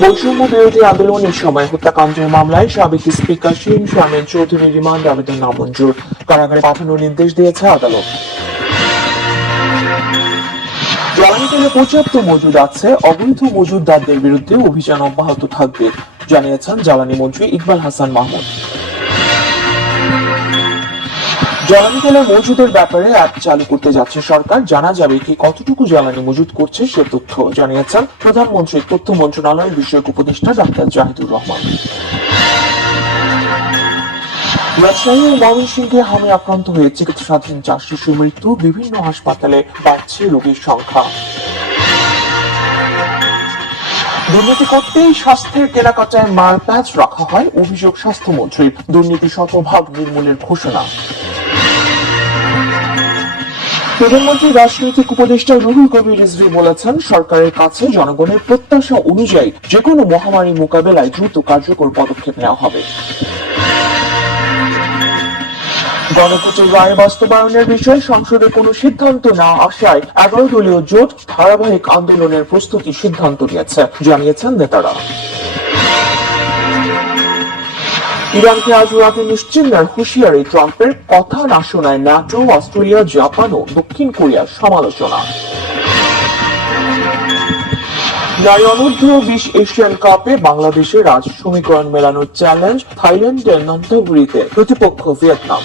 বৈষম্য বিরোধী আন্দোলনের সময় হত্যাকাণ্ডের মামলায় সাবেক স্পিকার শিরিন শারমিন চৌধুরীর রিমান্ড আবেদন নামঞ্জুর, কারাগারে পাঠানোর নির্দেশ দিয়েছে আদালত। জ্বালানি তেলে পর্যাপ্ত মজুদ আছে, অবৈধ মজুদদারদের বিরুদ্ধে অভিযান অব্যাহত থাকবে, জানিয়েছেন জ্বালানি মন্ত্রী ইকবাল হাসান মাহমুদ। জ্বালানি তেলের মজুদের ব্যাপারে অ্যাপ চালু করতে যাচ্ছে সরকার, জানা যাবে কি কতটুকু জ্বালানি মজুদ করছে সে তথ্য, জানিয়েছেন প্রধানমন্ত্রীর তথ্য মন্ত্রণালয়ের বিষয়ক উপদেষ্টা ডাক্তার জাহিদুর রহমান। রাজশাহী ও ময়মনসিংহে হামে আক্রান্ত হয়ে চিকিৎসাধীন 4 শিশুর মৃত্যু, বিভিন্ন হাসপাতালে বাড়ছে রোগীর সংখ্যা। দুর্নীতি করতেই স্বাস্থ্যের কেনাকাটায় মারপ্যাচ রাখা হয়, অভিযোগ স্বাস্থ্যমন্ত্রীর, দুর্নীতি শতভাগ নির্মূলের ঘোষণা। প্রধানমন্ত্রী রাজনৈতিক উপদেষ্টা রুহুল কবির রিজভী বলেছেন, সরকারের কাছে জনগণের প্রত্যাশা অনুযায়ী যেকোনো মহামারী মোকাবেলায় দ্রুত কার্যকর পদক্ষেপ নেওয়া হবে। গণভোটের রায় বাস্তবায়নের বিষয়ে সংসদে কোনো সিদ্ধান্ত না আসায় 11 দলীয় জোট ধারাবাহিক আন্দোলনের প্রস্তুতি সিদ্ধান্ত নিয়েছে, জানিয়েছেন নেতারা। ইরানকে আজ রাতে নিশ্চিন্তার হুঁশিয়ারি ট্রাম্পের, কথা না শোনায় ন্যাটো, অস্ট্রেলিয়া, জাপান ও দক্ষিণ কোরিয়ার সমালোচনা। নারী অনূর্ধ্ব 20 এশিয়ান কাপে বাংলাদেশের আজ সমীকরণ মেলানোর চ্যালেঞ্জ, থাইল্যান্ডের নন্তপুরিতে প্রতিপক্ষ ভিয়েতনাম।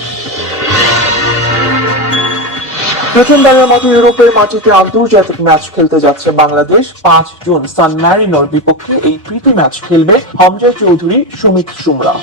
প্রথমবারের মতো ইউরোপের মাটিতে আন্তর্জাতিক ম্যাচ খেলতে যাচ্ছে বাংলাদেশ। 5 জুন সান ম্যারিনোর বিপক্ষে এই প্রীতি ম্যাচ খেলবে হামজা চৌধুরী, সুমিত সুমরা।